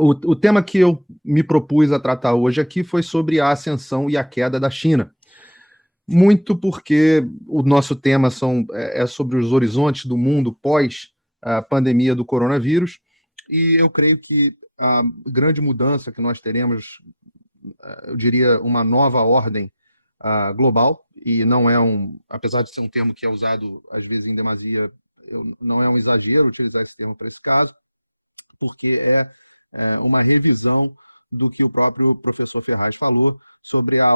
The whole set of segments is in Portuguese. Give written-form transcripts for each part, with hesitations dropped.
O tema que eu me propus a tratar hoje aqui foi sobre a ascensão e a queda da China. Muito porque o nosso tema é sobre os horizontes do mundo pós a pandemia do coronavírus, e eu creio que a grande mudança que nós teremos, eu diria, uma nova ordem global, e não é apesar de ser um termo que é usado às vezes em demasia, não é um exagero utilizar esse termo para esse caso, porque é uma revisão do que o próprio professor Ferraz falou sobre a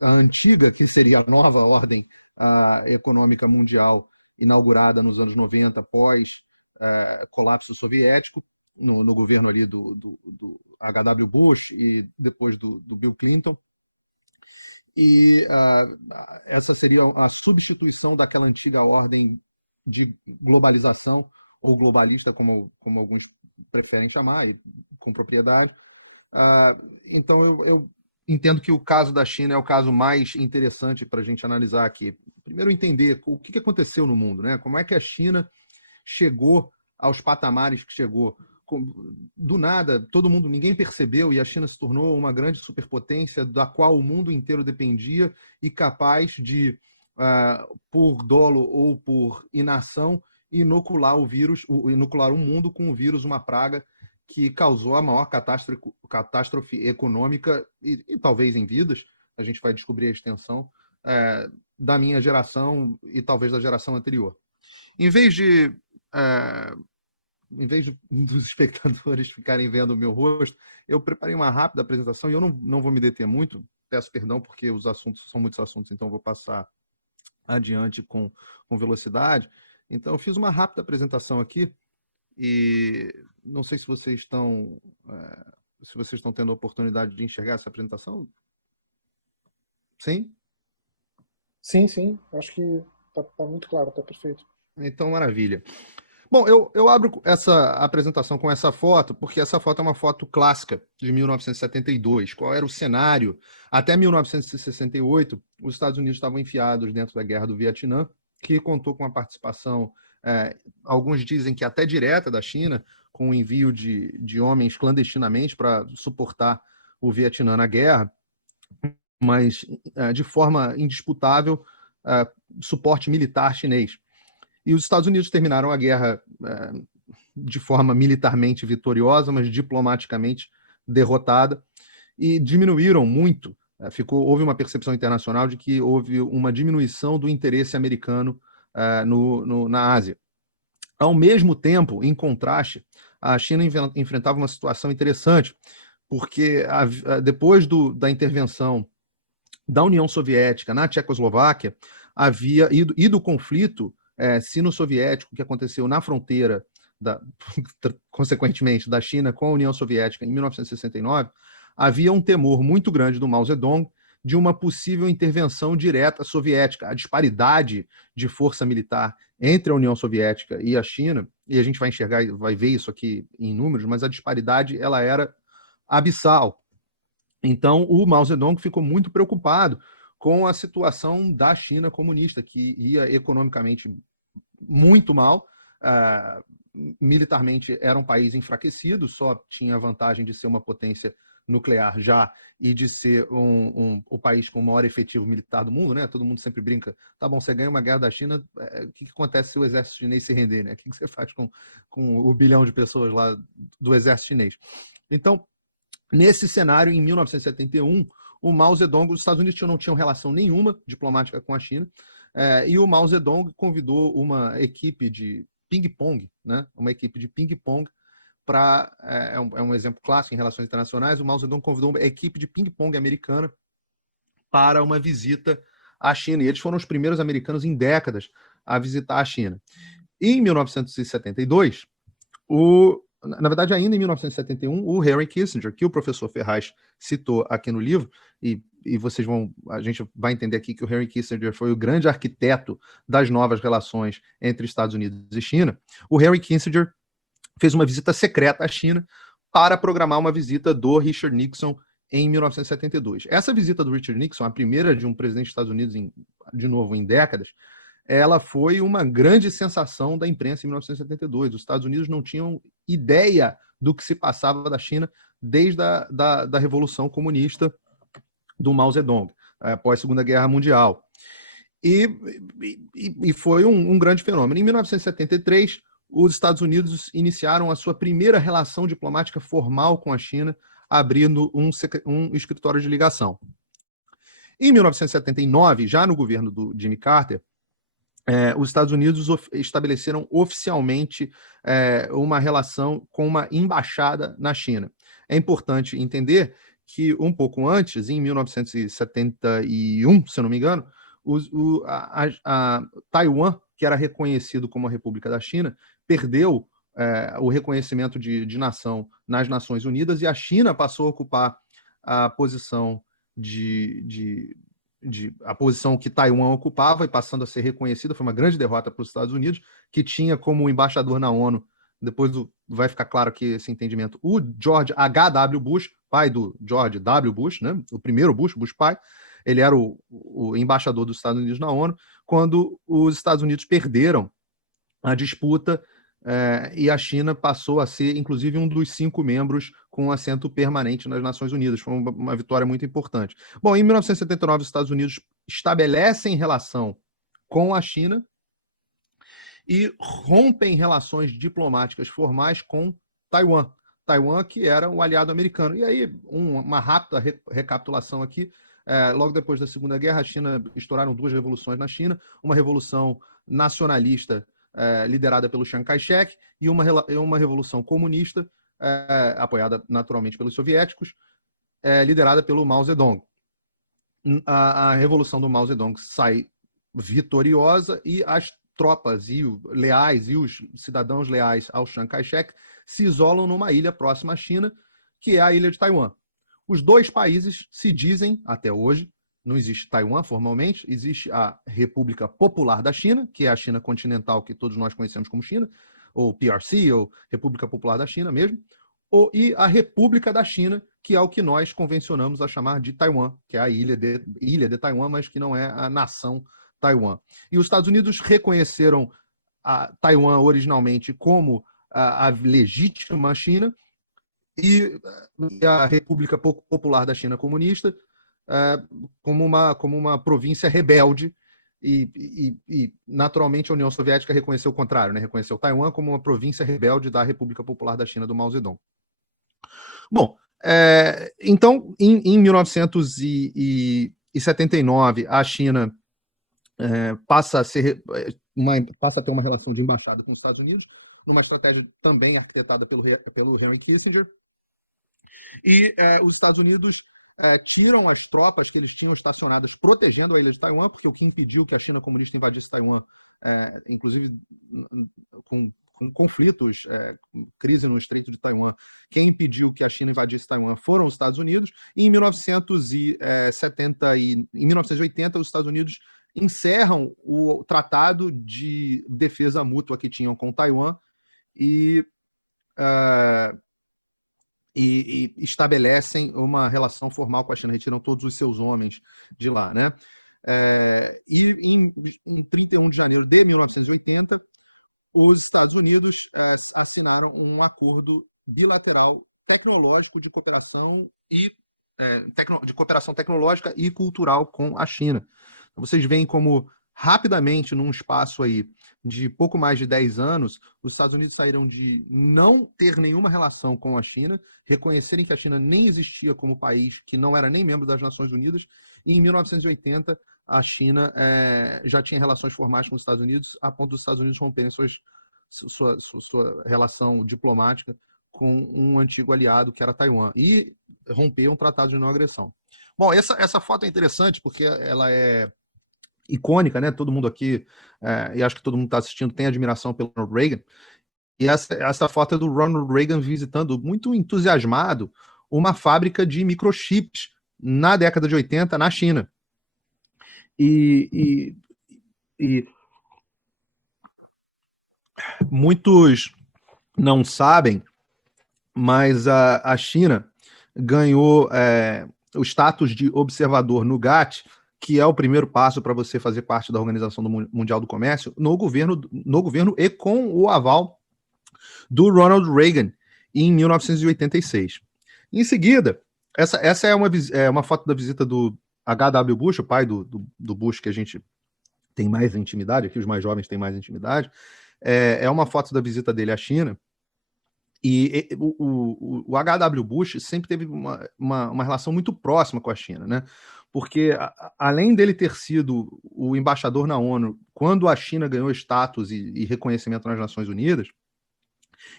antiga, que seria a nova ordem econômica mundial inaugurada nos anos 90, pós colapso soviético, no governo ali do H.W. Bush e depois do Bill Clinton. E essa seria a substituição daquela antiga ordem de globalização, ou globalista, como alguns preferem chamar, e com propriedade. Então, eu entendo que o caso da China é o caso mais interessante para a gente analisar aqui. Primeiro, entender o que aconteceu no mundo, né? Como é que a China chegou aos patamares que chegou. Do nada, ninguém percebeu, e a China se tornou uma grande superpotência da qual o mundo inteiro dependia e capaz de, por dolo ou por inação, inocular o mundo com o vírus, uma praga que causou a maior catástrofe econômica e talvez em vidas, a gente vai descobrir a extensão, da minha geração e talvez da geração anterior. Em vez dos espectadores ficarem vendo o meu rosto, eu preparei uma rápida apresentação e eu não vou me deter muito, peço perdão porque os assuntos são muitos assuntos, então eu vou passar adiante com velocidade. Então eu fiz uma rápida apresentação aqui e não sei se vocês estão tendo a oportunidade de enxergar essa apresentação. Sim? Sim. Acho que tá muito claro, tá perfeito. Então, maravilha. Bom, eu abro essa apresentação com essa foto, porque essa foto é uma foto clássica de 1972. Qual era o cenário? Até 1968, os Estados Unidos estavam enfiados dentro da Guerra do Vietnã, que contou com a participação, alguns dizem que até direta da China, com o envio de homens clandestinamente para suportar o Vietnã na guerra, mas de forma indisputável, suporte militar chinês. E os Estados Unidos terminaram a guerra de forma militarmente vitoriosa, mas diplomaticamente derrotada, e diminuíram muito. Houve uma percepção internacional de que houve uma diminuição do interesse americano na Ásia. Ao mesmo tempo, em contraste, a China enfrentava uma situação interessante, porque depois da intervenção da União Soviética na Tchecoslováquia, e do conflito sino-soviético que aconteceu na fronteira, consequentemente, da China com a União Soviética em 1969, havia um temor muito grande do Mao Zedong de uma possível intervenção direta soviética. A disparidade de força militar entre a União Soviética e a China, e a gente vai enxergar, vai ver isso aqui em números, mas a disparidade ela era abissal. Então, o Mao Zedong ficou muito preocupado com a situação da China comunista, que ia economicamente muito mal, militarmente era um país enfraquecido, só tinha a vantagem de ser uma potência nuclear já e de ser o país com o maior efetivo militar do mundo, né? Todo mundo sempre brinca, tá bom, você ganha uma guerra da China, o que acontece se o exército chinês se render, né? O que você faz com o bilhão de pessoas lá do exército chinês? Então, nesse cenário, em 1971, o Mao Zedong, os Estados Unidos não tinham relação nenhuma diplomática com a China, e o Mao Zedong convidou uma equipe de ping-pong, né? Uma equipe de ping-pong é um exemplo clássico em relações internacionais. O Mao Zedong convidou uma equipe de ping-pong americana para uma visita à China, e eles foram os primeiros americanos em décadas a visitar a China. E em 1972, na verdade, ainda em 1971, o Henry Kissinger, que o professor Ferraz citou aqui no livro, e a gente vai entender aqui que o Henry Kissinger foi o grande arquiteto das novas relações entre Estados Unidos e China. O Henry Kissinger fez uma visita secreta à China para programar uma visita do Richard Nixon em 1972. Essa visita do Richard Nixon, a primeira de um presidente dos Estados Unidos, de novo, em décadas, ela foi uma grande sensação da imprensa em 1972. Os Estados Unidos não tinham ideia do que se passava da China desde da Revolução Comunista do Mao Zedong, após a Segunda Guerra Mundial. E foi um grande fenômeno. Em 1973, os Estados Unidos iniciaram a sua primeira relação diplomática formal com a China, abrindo um escritório de ligação. Em 1979, já no governo do Jimmy Carter, os Estados Unidos estabeleceram oficialmente uma relação com uma embaixada na China. É importante entender que um pouco antes, em 1971, se eu não me engano, Taiwan, que era reconhecido como a República da China, perdeu o reconhecimento de nação nas Nações Unidas e a China passou a ocupar a posição a posição que Taiwan ocupava e passando a ser reconhecida. Foi uma grande derrota para os Estados Unidos, que tinha como embaixador na ONU, depois vai ficar claro que esse entendimento, o George H.W. Bush, pai do George W. Bush, né? O primeiro Bush pai, ele era o embaixador dos Estados Unidos na ONU, quando os Estados Unidos perderam a disputa e a China passou a ser, inclusive, um dos 5 membros com assento permanente nas Nações Unidas. Foi uma vitória muito importante. Bom, em 1979, os Estados Unidos estabelecem relação com a China e rompem relações diplomáticas formais com Taiwan. Taiwan, que era um aliado americano. E aí, uma rápida recapitulação aqui. Logo depois da Segunda Guerra, a China estouraram 2 revoluções na China, uma revolução nacionalista liderada pelo Chiang Kai-shek e uma revolução comunista apoiada naturalmente pelos soviéticos, liderada pelo Mao Zedong. A revolução do Mao Zedong sai vitoriosa e as tropas leais e os cidadãos leais ao Chiang Kai-shek se isolam numa ilha próxima à China, que é a ilha de Taiwan. Os 2 países se dizem, até hoje, não existe Taiwan formalmente, existe a República Popular da China, que é a China continental que todos nós conhecemos como China, ou PRC, ou República Popular da China mesmo, e a República da China, que é o que nós convencionamos a chamar de Taiwan, que é a ilha de Taiwan, mas que não é a nação Taiwan. E os Estados Unidos reconheceram a Taiwan originalmente como a legítima China, e a República Popular da China Comunista como uma província rebelde e naturalmente a União Soviética reconheceu o contrário, né? Reconheceu Taiwan como uma província rebelde da República Popular da China do Mao Zedong. Bom, então em 1979 a China passa a ter uma relação de embaixada com os Estados Unidos, numa estratégia também arquitetada pelo Henry Kissinger. E os Estados Unidos tiram as tropas que eles tinham estacionadas protegendo a ilha de Taiwan, porque o que impediu que a China comunista invadisse Taiwan, inclusive com conflitos, crise no e estabelecem uma relação formal com a China, retiram todos os seus homens de lá, né? E em 31 de janeiro de 1980, os Estados Unidos assinaram um acordo bilateral tecnológico de cooperação tecnológica e cultural com a China. Então, vocês veem como rapidamente, num espaço aí de pouco mais de 10 anos, os Estados Unidos saíram de não ter nenhuma relação com a China, reconhecerem que a China nem existia como país, que não era nem membro das Nações Unidas, e em 1980 a China já tinha relações formais com os Estados Unidos, a ponto dos Estados Unidos romperem sua relação diplomática com um antigo aliado, que era Taiwan, e romper um tratado de não agressão. Bom, essa foto é interessante porque ela é icônica, né? Todo mundo aqui, e acho que todo mundo está assistindo, tem admiração pelo Ronald Reagan. E essa foto é do Ronald Reagan visitando, muito entusiasmado, uma fábrica de microchips na década de 80 na China. E muitos não sabem, mas a China ganhou o status de observador no GATT, que é o primeiro passo para você fazer parte da Organização Mundial do Comércio, no governo e com o aval do Ronald Reagan. em 1986. Em seguida, essa é uma foto da visita do H.W. Bush, o pai do Bush que a gente tem mais intimidade, aqui os mais jovens têm mais intimidade. É uma foto da visita dele à China. E o H.W. Bush sempre teve uma relação muito próxima com a China, né? Porque, além dele ter sido o embaixador na ONU, quando a China ganhou status e reconhecimento nas Nações Unidas,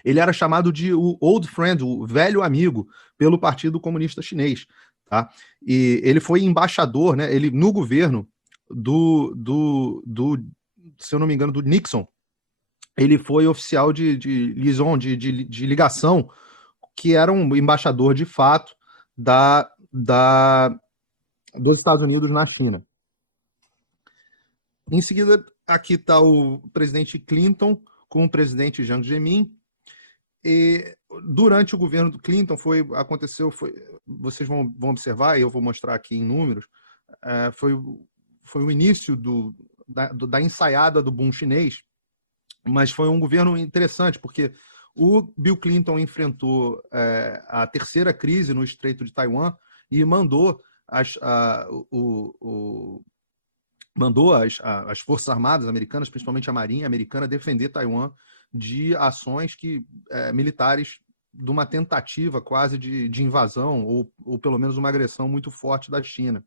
ele era chamado de o Old Friend, o velho amigo, pelo Partido Comunista Chinês. Tá? E ele foi embaixador, né? Ele, no governo se eu não me engano, do Nixon, ele foi oficial de liaison, de ligação, que era um embaixador de fato dos Estados Unidos na China. Em seguida, aqui está o presidente Clinton com o presidente Jiang Zemin. E durante o governo do Clinton vocês vão observar, e eu vou mostrar aqui em números, foi o início da ensaiada do boom chinês, mas foi um governo interessante, porque o Bill Clinton enfrentou a terceira crise no Estreito de Taiwan e mandou as Forças Armadas americanas, principalmente a Marinha americana, defender Taiwan de ações militares, de uma tentativa quase de invasão, ou pelo menos uma agressão muito forte da China.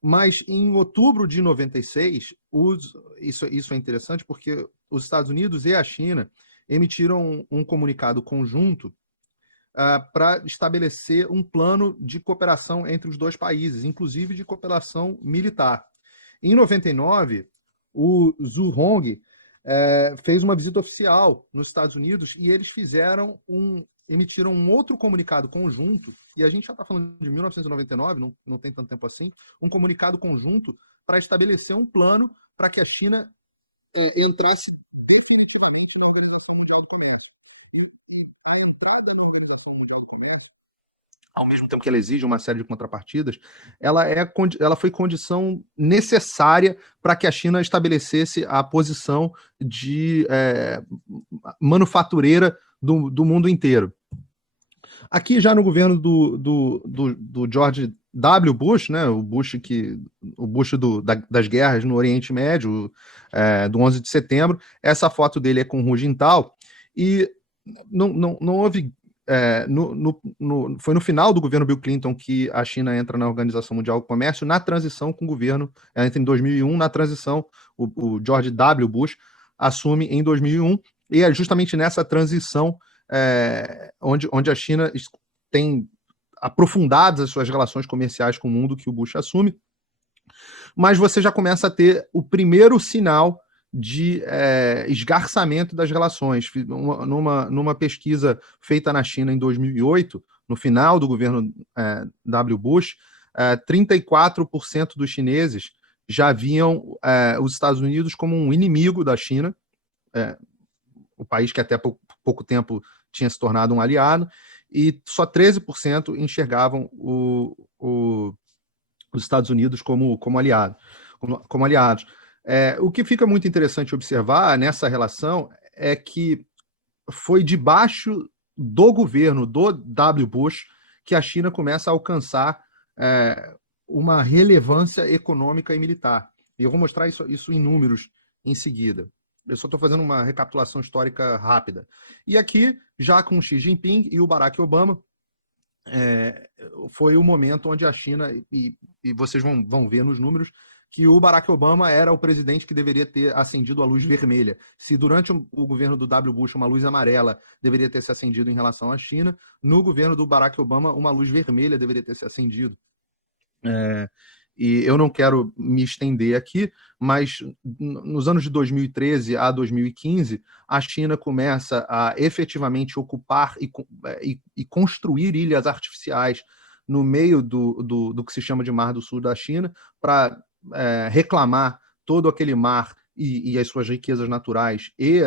Mas em outubro de 96, isso é interessante porque os Estados Unidos e a China emitiram um comunicado conjunto para estabelecer um plano de cooperação entre os dois países, inclusive de cooperação militar. Em 99, o Zhu Hong fez uma visita oficial nos Estados Unidos e eles emitiram um outro comunicado conjunto, e a gente já está falando de 1999, não tem tanto tempo assim, um comunicado conjunto para estabelecer um plano para que a China entrasse definitivamente na Organização Mundial do Comércio. E a entrada na Organização Mundial do Comércio, ao mesmo tempo que ela exige uma série de contrapartidas, ela foi condição necessária para que a China estabelecesse a posição de manufatureira do mundo inteiro. Aqui já no governo do George W. Bush, né, o Bush das guerras no Oriente Médio, do 11 de setembro, essa foto dele é com Hu Jintao, e não houve... foi no final do governo Bill Clinton que a China entra na Organização Mundial do Comércio, na transição com o governo, entre em 2001, na transição, o George W. Bush assume em 2001, e é justamente nessa transição onde a China tem aprofundado as suas relações comerciais com o mundo que o Bush assume. Mas você já começa a ter o primeiro sinal de esgarçamento das relações. Numa pesquisa feita na China em 2008, no final do governo W. Bush, 34% dos chineses já viam os Estados Unidos como um inimigo da China, o país que até pouco tempo tinha se tornado um aliado, e só 13% enxergavam os Estados Unidos como aliados. O que fica muito interessante observar nessa relação é que foi debaixo do governo do W. Bush que a China começa a alcançar uma relevância econômica e militar. E eu vou mostrar isso em números em seguida. Eu só estou fazendo uma recapitulação histórica rápida. E aqui, já com Xi Jinping e o Barack Obama, foi o momento onde a China, e vocês vão ver nos números, que o Barack Obama era o presidente que deveria ter acendido a luz vermelha. Se durante o governo do W. Bush uma luz amarela deveria ter se acendido em relação à China, no governo do Barack Obama uma luz vermelha deveria ter se acendido. E eu não quero me estender aqui, mas nos anos de 2013 a 2015, a China começa a efetivamente ocupar e construir ilhas artificiais no meio do que se chama de Mar do Sul da China, para reclamar todo aquele mar e as suas riquezas naturais e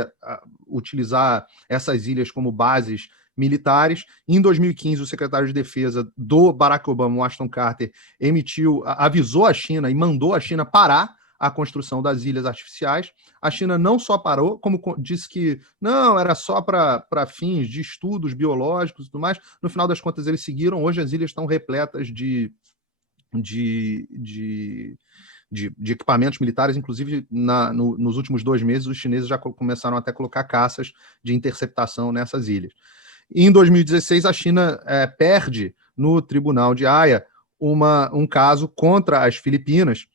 utilizar essas ilhas como bases militares. Em 2015, o secretário de Defesa do Barack Obama, Ashton Carter, avisou a China e mandou a China parar a construção das ilhas artificiais. A China não só parou, como disse que não, era só para fins de estudos biológicos e tudo mais. No final das contas, eles seguiram. Hoje as ilhas estão repletas de equipamentos militares, inclusive nos últimos 2 meses, os chineses já começaram até a colocar caças de interceptação nessas ilhas. E em 2016, a China perde no Tribunal de Haia um caso contra as Filipinas,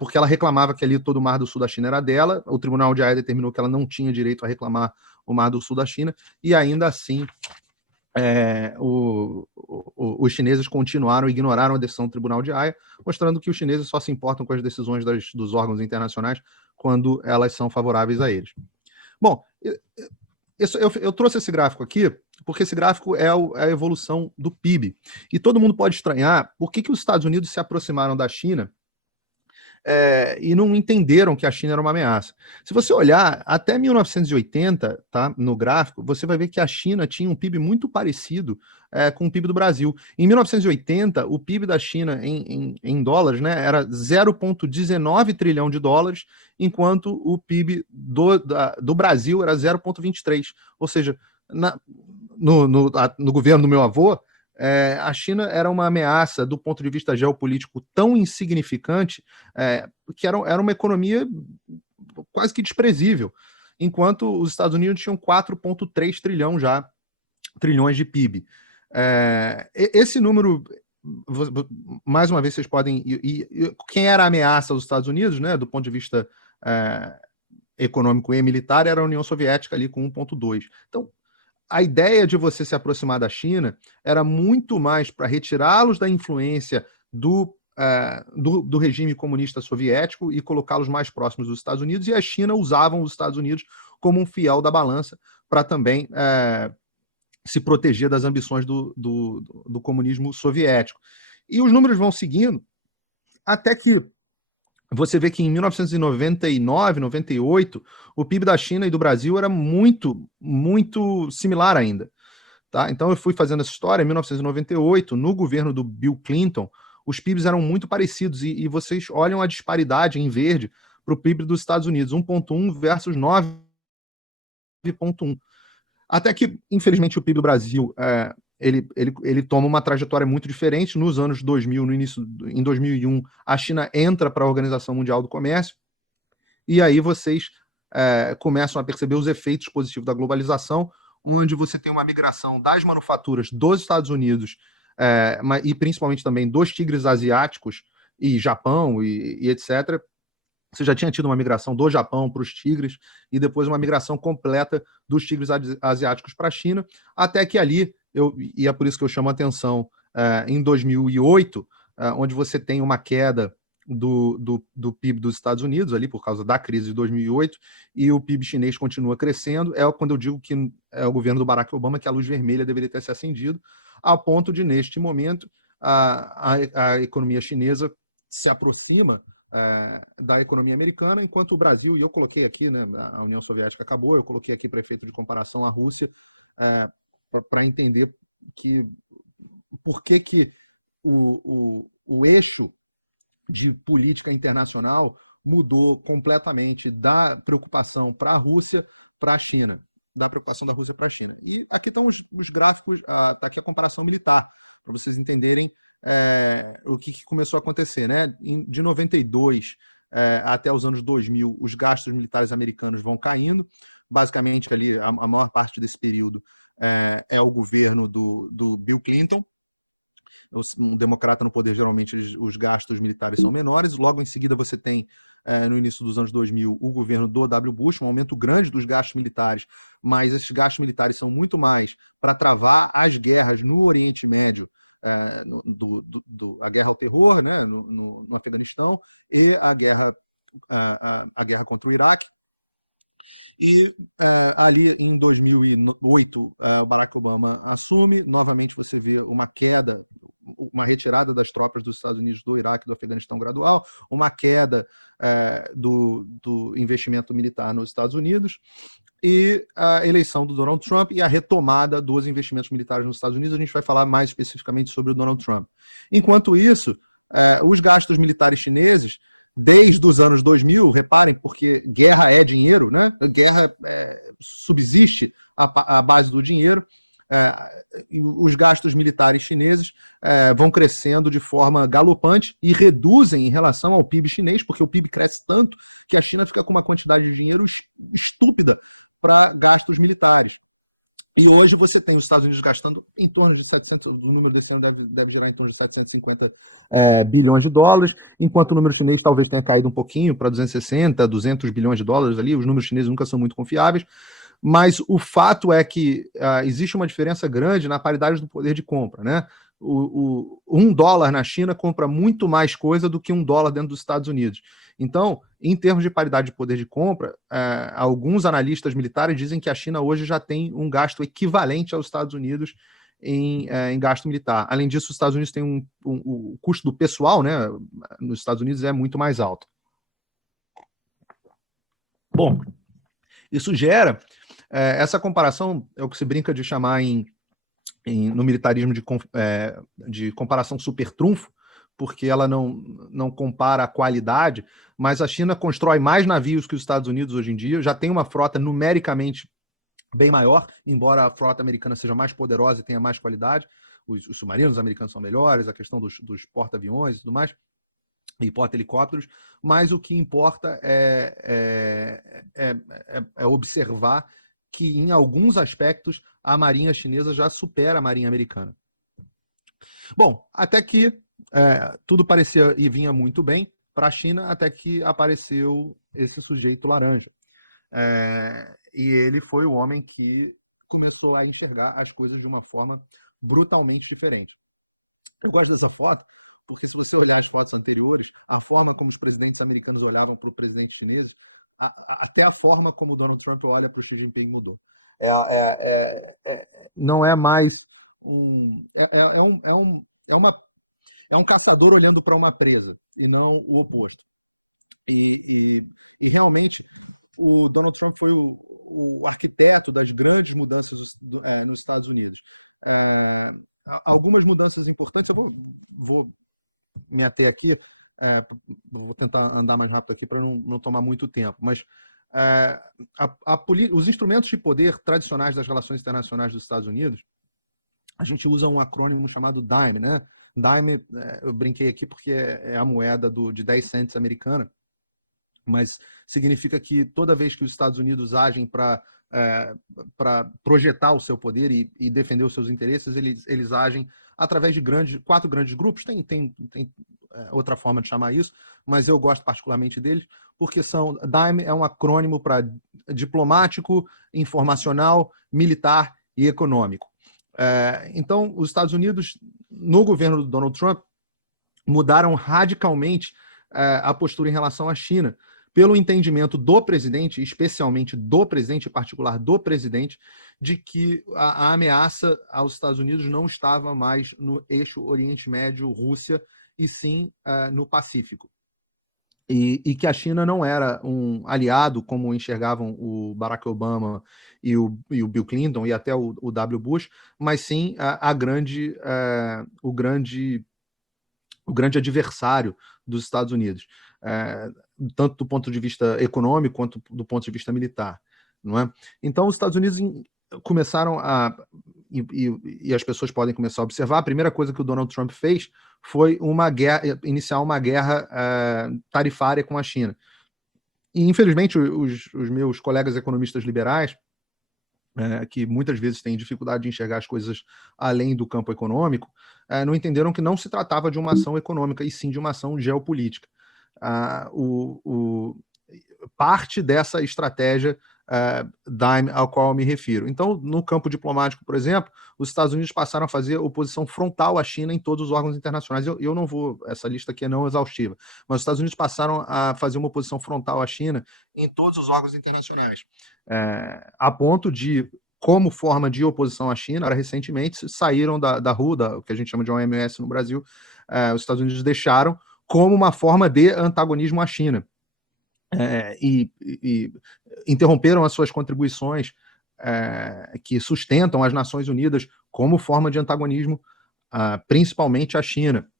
porque ela reclamava que ali todo o Mar do Sul da China era dela. O Tribunal de Haia determinou que ela não tinha direito a reclamar o Mar do Sul da China, e ainda assim os chineses continuaram, ignoraram a decisão do Tribunal de Haia, mostrando que os chineses só se importam com as decisões dos órgãos internacionais quando elas são favoráveis a eles. Bom, eu trouxe esse gráfico aqui porque esse gráfico é a evolução do PIB. E todo mundo pode estranhar por que os Estados Unidos se aproximaram da China e não entenderam que a China era uma ameaça. Se você olhar até 1980, tá, no gráfico, você vai ver que a China tinha um PIB muito parecido com o PIB do Brasil. Em 1980, o PIB da China em dólares, né, era 0,19 trilhão de dólares, enquanto o PIB do Brasil era 0,23. Ou seja, no governo do meu avô, a China era uma ameaça do ponto de vista geopolítico tão insignificante que era uma economia quase que desprezível, enquanto os Estados Unidos tinham 4,3 trilhões de PIB. Esse número, mais uma vez, vocês podem... quem era a ameaça aos Estados Unidos, né, do ponto de vista econômico e militar, era a União Soviética ali com 1,2. Então, a ideia de você se aproximar da China era muito mais para retirá-los da influência do regime comunista soviético e colocá-los mais próximos dos Estados Unidos, e a China usavam os Estados Unidos como um fiel da balança para também se proteger das ambições do comunismo soviético. E os números vão seguindo até que você vê que em 1999, 98, o PIB da China e do Brasil era muito, muito similar ainda. Tá? Então eu fui fazendo essa história. Em 1998, no governo do Bill Clinton, os PIBs eram muito parecidos, e vocês olham a disparidade em verde para o PIB dos Estados Unidos, 1,1 versus 9,1. Até que, infelizmente, o PIB do Brasil ele toma uma trajetória muito diferente. Nos anos 2000, em 2001, a China entra para a Organização Mundial do Comércio, e aí vocês começam a perceber os efeitos positivos da globalização, onde você tem uma migração das manufaturas dos Estados Unidos e principalmente também dos tigres asiáticos e Japão e etc. Você já tinha tido uma migração do Japão para os tigres e depois uma migração completa dos tigres asiáticos para a China, até que ali, e é por isso que eu chamo a atenção, em 2008, onde você tem uma queda do PIB dos Estados Unidos, ali por causa da crise de 2008, e o PIB chinês continua crescendo. Quando eu digo que é o governo do Barack Obama que a luz vermelha deveria ter se acendido, ao ponto de, neste momento, a economia chinesa se aproxima da economia americana, enquanto o Brasil, e eu coloquei aqui, né, a União Soviética acabou, eu coloquei aqui para efeito de comparação a Rússia, para entender por que o eixo de política internacional mudou completamente da preocupação para a Rússia para a China, da preocupação da Rússia para a China. E aqui estão os gráficos, está aqui a comparação militar, para vocês entenderem o que começou a acontecer, né? De 92 até os anos 2000, os gastos militares americanos vão caindo. Basicamente, ali, a maior parte desse período é o governo do Bill Clinton. Um democrata no poder, geralmente, os gastos militares são menores. Logo em seguida, você tem, no início dos anos 2000, o governo do W. Bush, um aumento grande dos gastos militares, mas esses gastos militares são muito mais para travar as guerras no Oriente Médio, a guerra ao terror, né, no Afeganistão, e a guerra contra o Iraque. E ali em 2008, o Barack Obama assume. Novamente você vê uma queda, uma retirada das tropas dos Estados Unidos do Iraque e do Afeganistão gradual, uma queda do investimento militar nos Estados Unidos, e a eleição do Donald Trump e a retomada dos investimentos militares nos Estados Unidos. A gente vai falar mais especificamente sobre o Donald Trump. Enquanto isso, os gastos militares chineses desde os anos 2000, reparem, porque guerra é dinheiro, né? Guerra subsiste à base do dinheiro. Os gastos militares chineses vão crescendo de forma galopante e reduzem em relação ao PIB chinês, porque o PIB cresce tanto que a China fica com uma quantidade de dinheiro estúpida para gastos militares. E hoje você tem os Estados Unidos gastando em torno de 700, o número desse ano deve girar em torno de 750 bilhões de dólares, enquanto o número chinês talvez tenha caído um pouquinho para 260, 200 bilhões de dólares ali. Os números chineses nunca são muito confiáveis, mas o fato é que existe uma diferença grande na paridade do poder de compra, né? $1 na China compra muito mais coisa do que $1 dentro dos Estados Unidos. Então, em termos de paridade de poder de compra, alguns analistas militares dizem que a China hoje já tem um gasto equivalente aos Estados Unidos em gasto militar. Além disso, os Estados Unidos têm o custo do pessoal, né, nos Estados Unidos é muito mais alto. Bom, isso gera essa comparação, é o que se brinca de chamar no militarismo de comparação super trunfo, porque ela não compara a qualidade, mas a China constrói mais navios que os Estados Unidos hoje em dia, já tem uma frota numericamente bem maior, embora a frota americana seja mais poderosa e tenha mais qualidade. Os submarinos americanos são melhores, a questão dos porta-aviões e tudo mais, e porta-helicópteros, mas o que importa é observar que, em alguns aspectos, a marinha chinesa já supera a marinha americana. Bom, até que tudo parecia e vinha muito bem para a China, até que apareceu esse sujeito laranja. E ele foi o homem que começou a enxergar as coisas de uma forma brutalmente diferente. Eu gosto dessa foto, porque se você olhar as fotos anteriores, a forma como os presidentes americanos olhavam para o presidente chinês, até a forma como o Donald Trump olha para o Xi Jinping mudou. Não é mais é um caçador olhando para uma presa, e não o oposto. E realmente, o Donald Trump foi o arquiteto das grandes mudanças nos Estados Unidos. Algumas mudanças importantes, eu vou me ater aqui, vou tentar andar mais rápido aqui para não tomar muito tempo, mas os instrumentos de poder tradicionais das relações internacionais dos Estados Unidos, a gente usa um acrônimo chamado DIME, né? DIME, eu brinquei aqui porque é a moeda de 10 cents americana, mas significa que toda vez que os Estados Unidos agem para projetar o seu poder e defender os seus interesses, eles agem através de 4 grandes grupos. Tem outra forma de chamar isso, mas eu gosto particularmente deles, porque DIME é um acrônimo para diplomático, informacional, militar e econômico. Então, os Estados Unidos, no governo do Donald Trump, mudaram radicalmente a postura em relação à China, pelo entendimento do presidente, especialmente do presidente, em particular do presidente, de que a ameaça aos Estados Unidos não estava mais no eixo Oriente Médio-Rússia, e sim no Pacífico. E que a China não era um aliado, como enxergavam o Barack Obama e o Bill Clinton e até o W. Bush, mas sim o grande adversário dos Estados Unidos, tanto do ponto de vista econômico quanto do ponto de vista militar, não é? Então, os Estados Unidos começaram e as pessoas podem começar a observar, a primeira coisa que o Donald Trump fez foi iniciar uma guerra tarifária com a China. E, infelizmente, os meus colegas economistas liberais, que muitas vezes têm dificuldade de enxergar as coisas além do campo econômico, não entenderam que não se tratava de uma ação econômica, e sim de uma ação geopolítica. Parte dessa estratégia DIME ao qual eu me refiro. Então, no campo diplomático, por exemplo, os Estados Unidos passaram a fazer oposição frontal à China em todos os órgãos internacionais. Eu não vou, essa lista aqui é não exaustiva, mas os Estados Unidos passaram a fazer uma oposição frontal à China em todos os órgãos internacionais, a ponto de, como forma de oposição à China, recentemente saíram da RUDA, o que a gente chama de OMS no Brasil, os Estados Unidos deixaram como uma forma de antagonismo à China. E interromperam as suas contribuições que sustentam as Nações Unidas como forma de antagonismo, principalmente à China.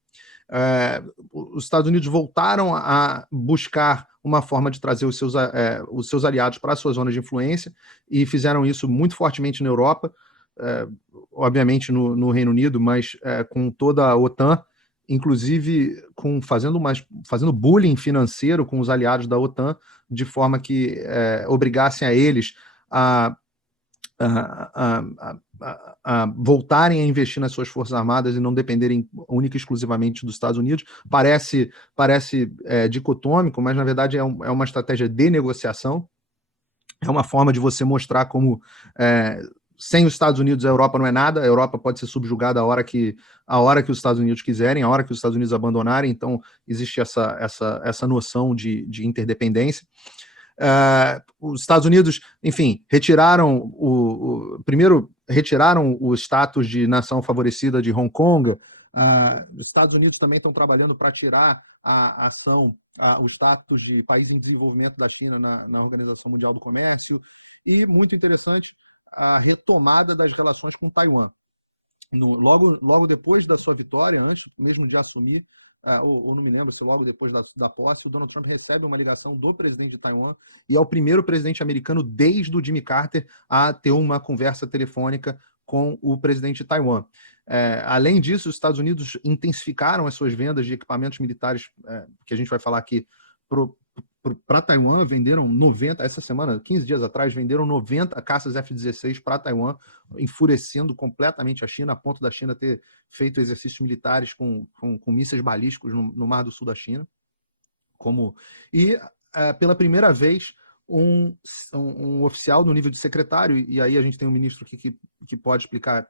os Estados Unidos voltaram a buscar uma forma de trazer os seus aliados para as suas zonas de influência e fizeram isso muito fortemente na Europa, obviamente no Reino Unido, mas com toda a OTAN, inclusive fazendo bullying financeiro com os aliados da OTAN, de forma que obrigassem a eles a voltarem a investir nas suas forças armadas e não dependerem única e exclusivamente dos Estados Unidos. Parece dicotômico, mas na verdade é uma estratégia de negociação, é uma forma de você mostrar como sem os Estados Unidos a Europa não é nada, a Europa pode ser subjugada a hora que os Estados Unidos quiserem, a hora que os Estados Unidos abandonarem, então existe essa noção de interdependência. Os Estados Unidos, enfim, retiraram o status de nação favorecida de Hong Kong. Os Estados Unidos também estão trabalhando para tirar o status de país em desenvolvimento da China na Organização Mundial do Comércio, e, muito interessante, a retomada das relações com Taiwan. Logo depois da sua vitória, antes mesmo de assumir, ou não me lembro se logo depois da posse, o Donald Trump recebe uma ligação do presidente de Taiwan, e é o primeiro presidente americano desde o Jimmy Carter a ter uma conversa telefônica com o presidente de Taiwan. Além disso, os Estados Unidos intensificaram as suas vendas de equipamentos militares, que a gente vai falar aqui, para Taiwan. Venderam 90, essa semana, 15 dias atrás, venderam 90 caças F-16 para Taiwan, enfurecendo completamente a China, a ponto da China ter feito exercícios militares com mísseis balísticos no Mar do Sul da China. Pela primeira vez, um oficial no nível de secretário, e aí a gente tem um ministro aqui que pode explicar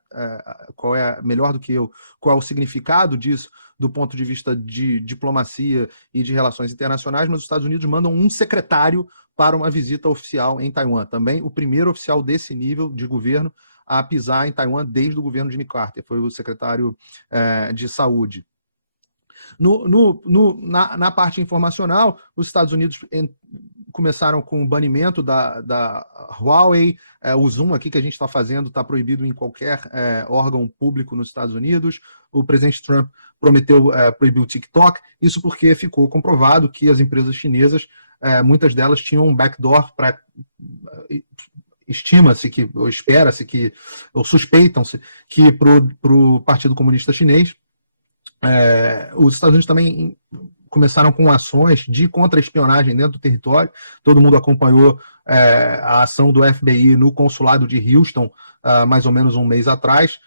qual é, melhor do que eu, qual é o significado disso do ponto de vista de diplomacia e de relações internacionais, mas os Estados Unidos mandam um secretário para uma visita oficial em Taiwan. Também o primeiro oficial desse nível de governo a pisar em Taiwan desde o governo de Jimmy Carter, foi o secretário de saúde. Na parte informacional, os Estados Unidos começaram com o banimento da Huawei. O Zoom aqui que a gente está fazendo está proibido em qualquer órgão público nos Estados Unidos. O presidente Trump prometeu proibir o TikTok, isso porque ficou comprovado que as empresas chinesas, muitas delas tinham um backdoor para... Estima-se que, ou espera-se que, ou suspeitam-se que para o Partido Comunista Chinês, os Estados Unidos também começaram com ações de contra-espionagem dentro do território. Todo mundo acompanhou a ação do FBI no consulado de Houston, mais ou menos um mês atrás.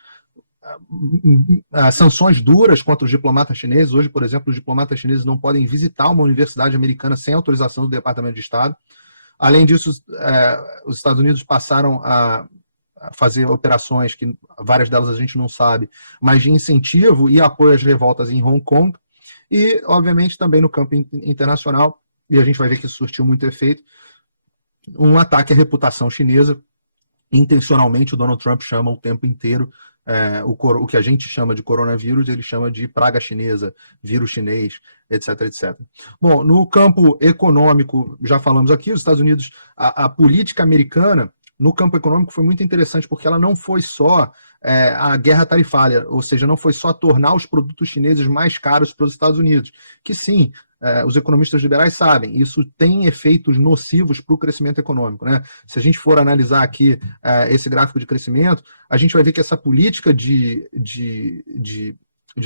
Sanções duras contra os diplomatas chineses. Hoje, por exemplo, os diplomatas chineses não podem visitar uma universidade americana sem autorização do Departamento de Estado. Além disso, os Estados Unidos passaram a fazer operações que várias delas a gente não sabe, mas de incentivo e apoio às revoltas em Hong Kong. E, obviamente, também no campo internacional, e a gente vai ver que isso surtiu muito efeito, um ataque à reputação chinesa. Intencionalmente, o Donald Trump chama o tempo inteiro o que a gente chama de coronavírus, ele chama de praga chinesa, vírus chinês, etc, etc. Bom, no campo econômico, já falamos aqui, os Estados Unidos, a política americana no campo econômico foi muito interessante, porque ela não foi só a guerra tarifária, ou seja, não foi só tornar os produtos chineses mais caros para os Estados Unidos, que sim, os economistas liberais sabem, isso tem efeitos nocivos para o crescimento econômico, né? Se a gente for analisar aqui esse gráfico de crescimento, a gente vai ver que essa política de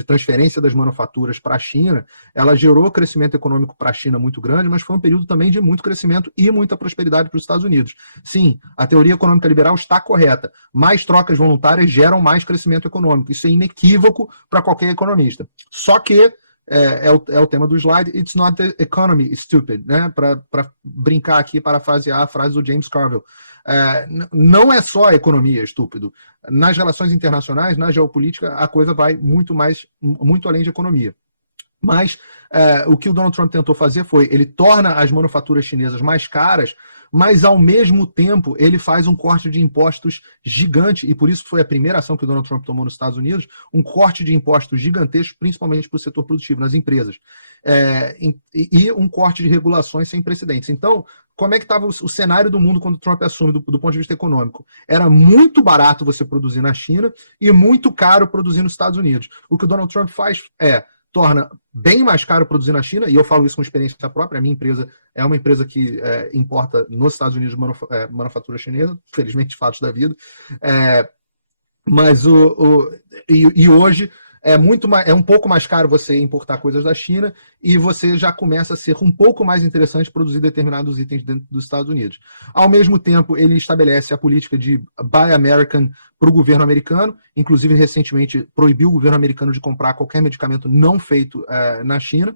transferência das manufaturas para a China, ela gerou crescimento econômico para a China muito grande, mas foi um período também de muito crescimento e muita prosperidade para os Estados Unidos. Sim, a teoria econômica liberal está correta. Mais trocas voluntárias geram mais crescimento econômico. Isso é inequívoco para qualquer economista. Só que é o tema do slide, it's not the economy, stupid, né? Para brincar aqui, parafrasear a frase do James Carville. Não é só a economia, estúpido. Nas relações internacionais, na geopolítica, a coisa vai muito além de economia. Mas o que o Donald Trump tentou fazer foi, ele torna as manufaturas chinesas mais caras, mas ao mesmo tempo ele faz um corte de impostos gigante, e por isso foi a primeira ação que o Donald Trump tomou nos Estados Unidos, um corte de impostos gigantescos, principalmente para o setor produtivo, nas empresas, e um corte de regulações sem precedentes. Então, como é que estava o cenário do mundo quando o Trump assume do ponto de vista econômico? Era muito barato você produzir na China e muito caro produzir nos Estados Unidos. O que o Donald Trump faz torna bem mais caro produzir na China, e eu falo isso com experiência própria. A minha empresa é uma empresa que importa nos Estados Unidos manufatura chinesa, felizmente, fatos da vida. Mas hoje é um pouco mais caro você importar coisas da China, e você já começa a ser um pouco mais interessante produzir determinados itens dentro dos Estados Unidos. Ao mesmo tempo, ele estabelece a política de Buy American para o governo americano, inclusive recentemente proibiu o governo americano de comprar qualquer medicamento não feito na China,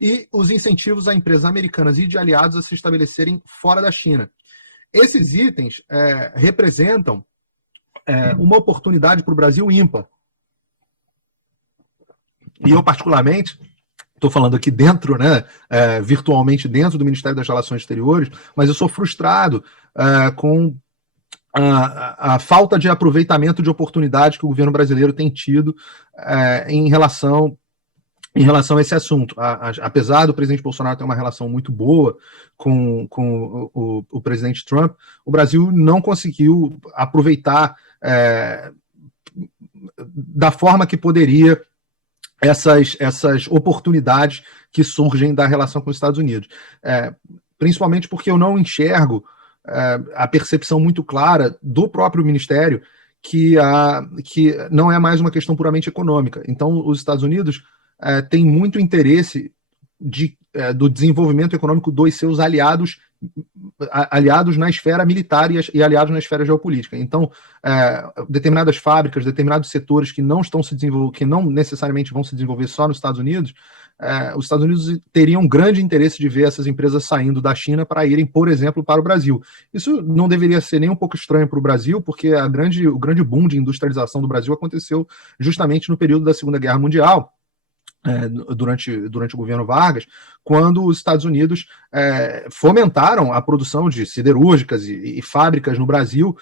e os incentivos a empresas americanas e de aliados a se estabelecerem fora da China. Esses itens representam uma oportunidade para o Brasil ímpar. E eu, particularmente, estou falando aqui dentro, né, virtualmente dentro do Ministério das Relações Exteriores, mas eu sou frustrado com a falta de aproveitamento de oportunidade que o governo brasileiro tem tido em relação a esse assunto. Apesar do presidente Bolsonaro ter uma relação muito boa com o presidente Trump, o Brasil não conseguiu aproveitar da forma que poderia essas oportunidades que surgem da relação com os Estados Unidos. Principalmente porque eu não enxergo a percepção muito clara do próprio Ministério que não é mais uma questão puramente econômica. Então, os Estados Unidos têm muito interesse do desenvolvimento econômico dos seus aliados na esfera militar e aliados na esfera geopolítica. Então, determinadas fábricas, determinados setores que não estão se desenvolvendo, que não necessariamente vão se desenvolver só nos Estados Unidos, os Estados Unidos teriam um grande interesse de ver essas empresas saindo da China para irem, por exemplo, para o Brasil. Isso não deveria ser nem um pouco estranho para o Brasil, porque o grande boom de industrialização do Brasil aconteceu justamente no período da Segunda Guerra Mundial, durante o governo Vargas, quando os Estados Unidos fomentaram a produção de siderúrgicas e fábricas no Brasil,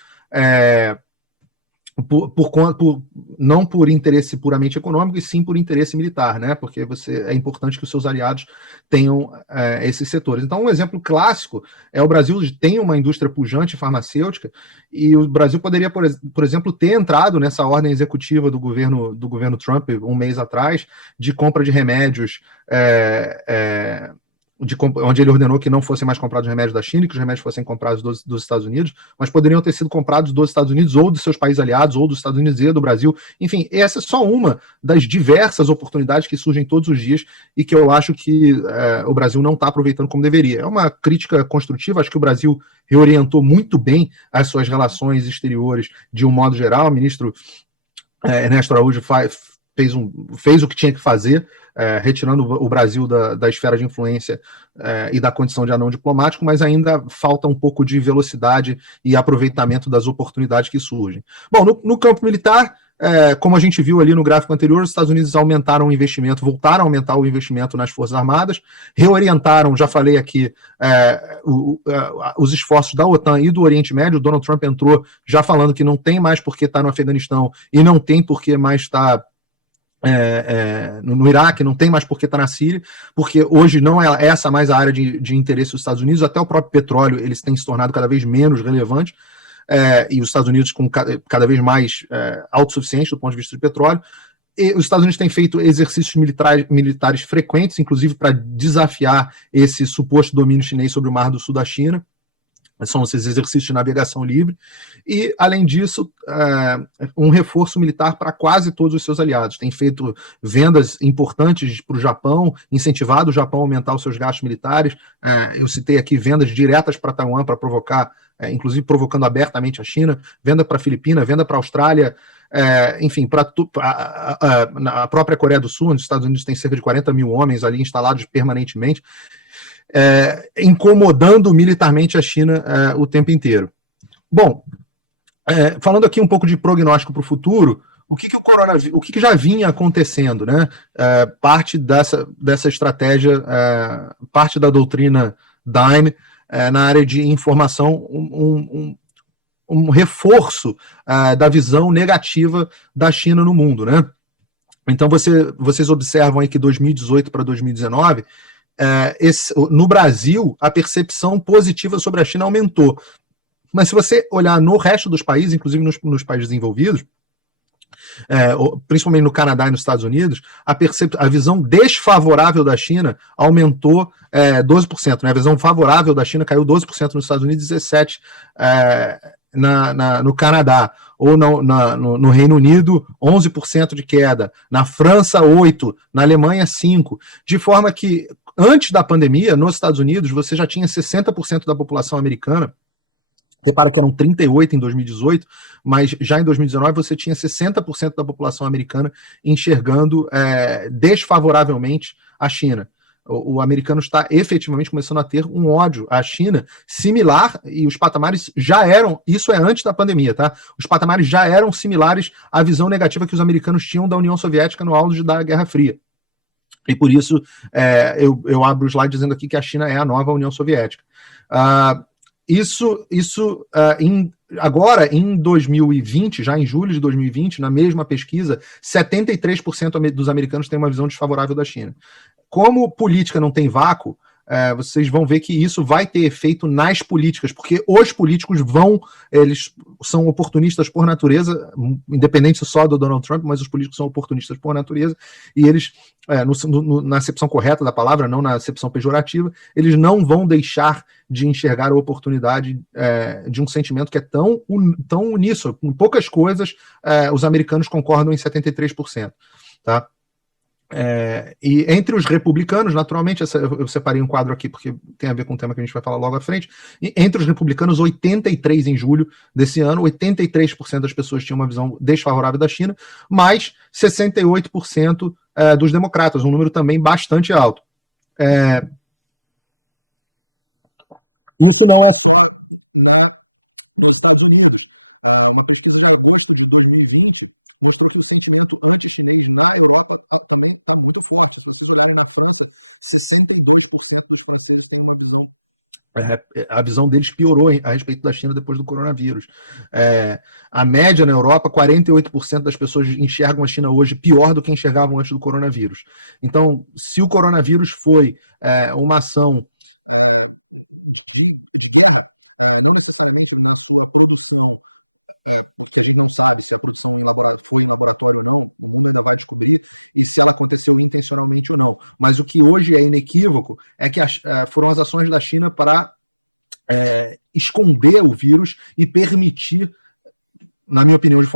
não por interesse puramente econômico, e sim por interesse militar, né? Porque é importante que os seus aliados tenham esses setores. Então, um exemplo clássico o Brasil tem uma indústria pujante farmacêutica, e o Brasil poderia, por exemplo, ter entrado nessa ordem executiva do governo Trump um mês atrás, de compra de remédios, onde ele ordenou que não fossem mais comprados remédios da China, que os remédios fossem comprados dos Estados Unidos, mas poderiam ter sido comprados dos Estados Unidos ou dos seus países aliados, ou dos Estados Unidos e do Brasil. Enfim, essa é só uma das diversas oportunidades que surgem todos os dias e que eu acho que o Brasil não está aproveitando como deveria. É uma crítica construtiva, acho que o Brasil reorientou muito bem as suas relações exteriores de um modo geral. O ministro Ernesto Araújo fez o que tinha que fazer, retirando o Brasil da esfera de influência e da condição de anão diplomático, mas ainda falta um pouco de velocidade e aproveitamento das oportunidades que surgem. Bom, no campo militar, como a gente viu ali no gráfico anterior, os Estados Unidos voltaram a aumentar o investimento nas Forças Armadas, reorientaram, já falei aqui, os esforços da OTAN e do Oriente Médio. O Donald Trump entrou já falando que não tem mais por que estar no Afeganistão e não tem por que mais estar no Iraque, não tem mais por que estar na Síria, porque hoje não é essa mais a área de interesse dos Estados Unidos. Até o próprio petróleo, eles têm se tornado cada vez menos relevantes, e os Estados Unidos cada vez mais autossuficientes do ponto de vista de petróleo. E os Estados Unidos têm feito exercícios militares frequentes, inclusive para desafiar esse suposto domínio chinês sobre o Mar do Sul da China. São esses exercícios de navegação livre, e, além disso, um reforço militar para quase todos os seus aliados. Tem feito vendas importantes para o Japão, incentivado o Japão a aumentar os seus gastos militares. Eu citei aqui vendas diretas para Taiwan, para provocar, inclusive provocando abertamente a China, venda para a Filipina, venda para a Austrália, enfim, para a própria Coreia do Sul, onde os Estados Unidos têm cerca de 40 mil homens ali instalados permanentemente, incomodando militarmente a China o tempo inteiro. Bom, falando aqui um pouco de prognóstico para o futuro, o que já vinha acontecendo, né? Parte dessa estratégia, parte da doutrina Dime na área de informação, um reforço da visão negativa da China no mundo, né? Então vocês observam aí que 2018 para 2019, no Brasil, a percepção positiva sobre a China aumentou. Mas se você olhar no resto dos países, inclusive nos países desenvolvidos, principalmente no Canadá e nos Estados Unidos, a visão desfavorável da China aumentou 12%, né? A visão favorável da China caiu 12% nos Estados Unidos e 17% no Canadá, ou no Reino Unido, 11% de queda, na França, 8%, na Alemanha, 5%, de forma que, antes da pandemia, nos Estados Unidos, você já tinha 60% da população americana, repara que eram 38% em 2018, mas já em 2019 você tinha 60% da população americana enxergando desfavoravelmente a China. O americano está efetivamente começando a ter um ódio à China similar, e os patamares já eram, isso é antes da pandemia, tá? Os patamares já eram similares à visão negativa que os americanos tinham da União Soviética no auge da Guerra Fria. E por isso eu abro o slide dizendo aqui que a China é a nova União Soviética. Agora, em 2020, já em julho de 2020, na mesma pesquisa, 73% dos americanos têm uma visão desfavorável da China. Como política não tem vácuo, vocês vão ver que isso vai ter efeito nas políticas, porque os políticos eles são oportunistas por natureza, independente só do Donald Trump, mas os políticos são oportunistas por natureza, e eles, na acepção correta da palavra, não na acepção pejorativa, eles não vão deixar de enxergar a oportunidade de um sentimento que é tão uníssono. Com poucas coisas, os americanos concordam em 73%. Tá? E entre os republicanos, naturalmente, eu separei um quadro aqui porque tem a ver com o tema que a gente vai falar logo à frente. E entre os republicanos, 83% em julho desse ano, 83% das pessoas tinham uma visão desfavorável da China, mas 68% dos democratas, um número também bastante alto. Isso não é uma pesquisa de agosto de 2020 mostrou que o sentimento anti-chinês na Europa também está muito forte. Se vocês olharem na França, 62% das franceses têm uma visão. A visão deles piorou a respeito da China depois do coronavírus. A média na Europa, 48% das pessoas enxergam a China hoje pior do que enxergavam antes do coronavírus. Então, se o coronavírus foi uma ação na minha opinião,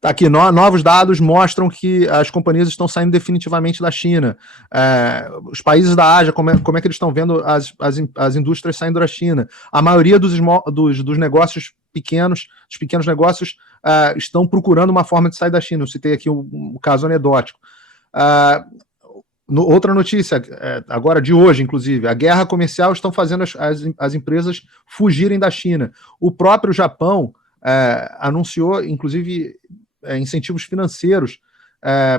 tá aqui, novos dados mostram que as companhias estão saindo definitivamente da China. Os países da Ásia, como é que eles estão vendo as indústrias saindo da China? A maioria dos negócios pequenos, dos pequenos negócios, estão procurando uma forma de sair da China. Eu citei aqui um caso anedótico. Outra notícia, agora de hoje, inclusive, a guerra comercial estão fazendo as empresas fugirem da China. O próprio Japão anunciou, inclusive, incentivos financeiros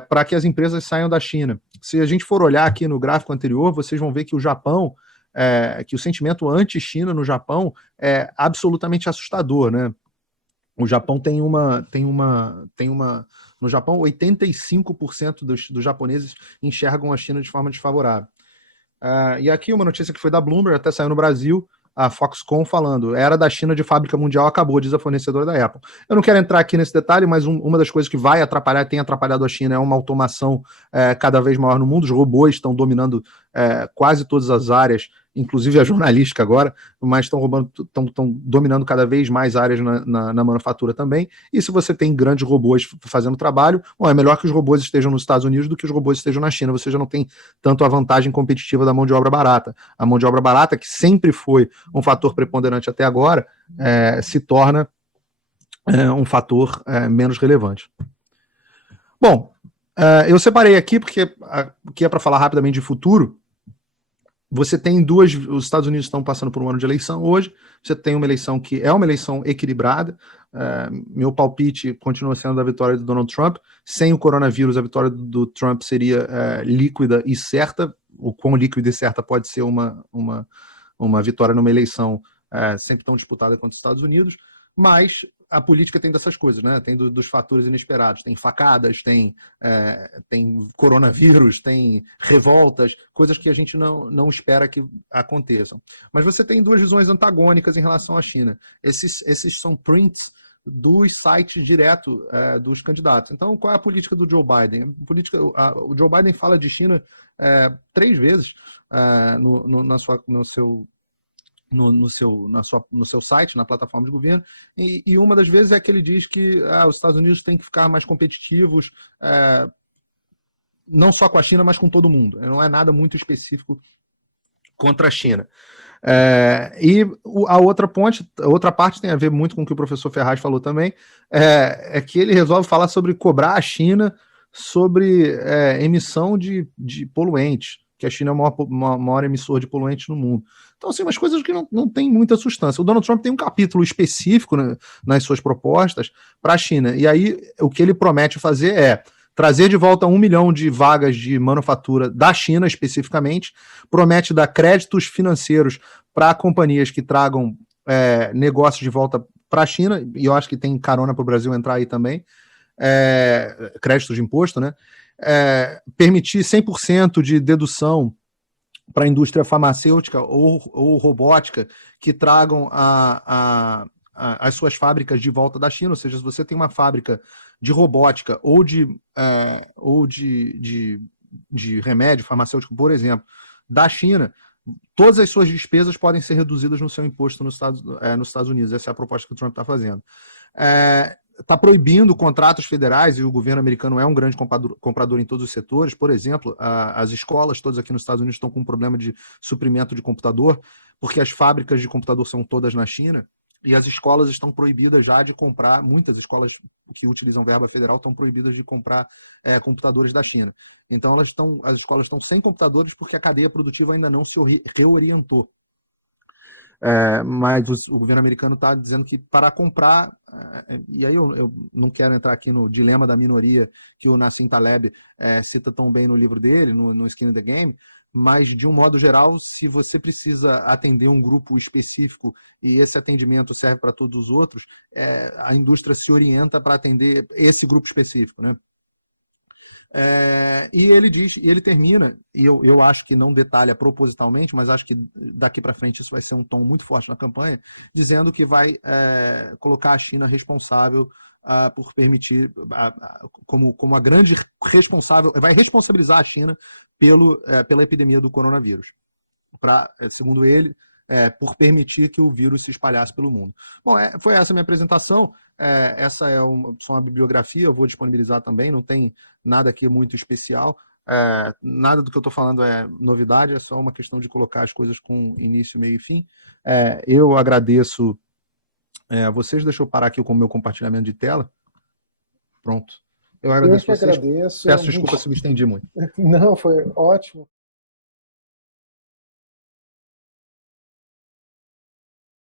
para que as empresas saiam da China. Se a gente for olhar aqui no gráfico anterior, vocês vão ver que o Japão que o sentimento anti-China no Japão é absolutamente assustador, né? O Japão no Japão, 85% dos japoneses enxergam a China de forma desfavorável. E aqui uma notícia que foi da Bloomberg, até saiu no Brasil, a Foxconn falando, era da China de fábrica mundial acabou, diz a fornecedora da Apple. Eu não quero entrar aqui nesse detalhe, mas uma das coisas que vai atrapalhar, tem atrapalhado a China, é uma automação cada vez maior no mundo. Os robôs estão dominando quase todas as áreas, inclusive a jornalística agora, mas estão dominando cada vez mais áreas na manufatura também. E se você tem grandes robôs fazendo trabalho, é melhor que os robôs estejam nos Estados Unidos do que os robôs estejam na China. Você já não tem tanto a vantagem competitiva da mão de obra barata. A mão de obra barata, que sempre foi um fator preponderante até agora, se torna um fator menos relevante. Bom, eu separei aqui, porque aqui é para falar rapidamente de futuro. Você tem os Estados Unidos estão passando por um ano de eleição hoje, você tem uma eleição que é uma eleição equilibrada, meu palpite continua sendo da vitória do Donald Trump. Sem o coronavírus, a vitória do Trump seria líquida e certa. O quão líquida e certa pode ser uma vitória numa eleição sempre tão disputada quanto os Estados Unidos, mas a política tem dessas coisas, né? Tem dos fatores inesperados, tem facadas, tem coronavírus, tem revoltas, coisas que a gente não espera que aconteçam. Mas você tem duas visões antagônicas em relação à China. Esses são prints dos sites direto dos candidatos. Então, qual é a política do Joe Biden? O Joe Biden fala de China 3 vezes no seu site, na plataforma de governo, e uma das vezes é que ele diz que os Estados Unidos têm que ficar mais competitivos, não só com a China, mas com todo mundo. Não é nada muito específico contra a China. E a outra parte tem a ver muito com o que o professor Ferraz falou também, é que ele resolve falar sobre cobrar a China sobre emissão de poluentes, que a China é o maior emissor de poluentes no mundo. Então, assim, umas coisas que não tem muita substância. O Donald Trump tem um capítulo específico, né, nas suas propostas para a China. E aí, o que ele promete fazer é trazer de volta 1 milhão de vagas de manufatura da China, especificamente. Promete dar créditos financeiros para companhias que tragam negócios de volta para a China. E eu acho que tem carona para o Brasil entrar aí também. Créditos de imposto, né? Permitir 100% de dedução para a indústria farmacêutica ou robótica que tragam as suas fábricas de volta da China. Ou seja, se você tem uma fábrica de robótica ou de remédio farmacêutico, por exemplo, da China, todas as suas despesas podem ser reduzidas no seu imposto nos Estados Unidos. Essa é a proposta que o Trump está fazendo. Está proibindo contratos federais, e o governo americano é um grande comprador em todos os setores. Por exemplo, as escolas todas aqui nos Estados Unidos estão com um problema de suprimento de computador, porque as fábricas de computador são todas na China, e as escolas estão proibidas já de comprar, muitas escolas que utilizam verba federal estão proibidas de comprar computadores da China. Então as escolas estão sem computadores porque a cadeia produtiva ainda não se reorientou. Mas o governo americano está dizendo que para comprar, e aí eu não quero entrar aqui no dilema da minoria que o Nassim Taleb cita tão bem no livro dele, no Skin in the Game, mas de um modo geral, se você precisa atender um grupo específico e esse atendimento serve para todos os outros, a indústria se orienta para atender esse grupo específico, né? E ele termina, e eu acho que não detalha propositalmente, mas acho que daqui para frente isso vai ser um tom muito forte na campanha, dizendo que vai colocar a China responsável por permitir, como a grande responsável, vai responsabilizar a China pela epidemia do coronavírus, segundo ele, por permitir que o vírus se espalhasse pelo mundo. Bom, foi essa a minha apresentação. Essa é só uma bibliografia, eu vou disponibilizar também, não tem nada aqui muito especial. Nada do que eu estou falando é novidade, é só uma questão de colocar as coisas com início, meio e fim. Eu agradeço a vocês. Deixa eu parar aqui com o meu compartilhamento de tela. Pronto. Eu agradeço vocês. Agradeço. Peço desculpa se me estendi muito. Não, foi ótimo.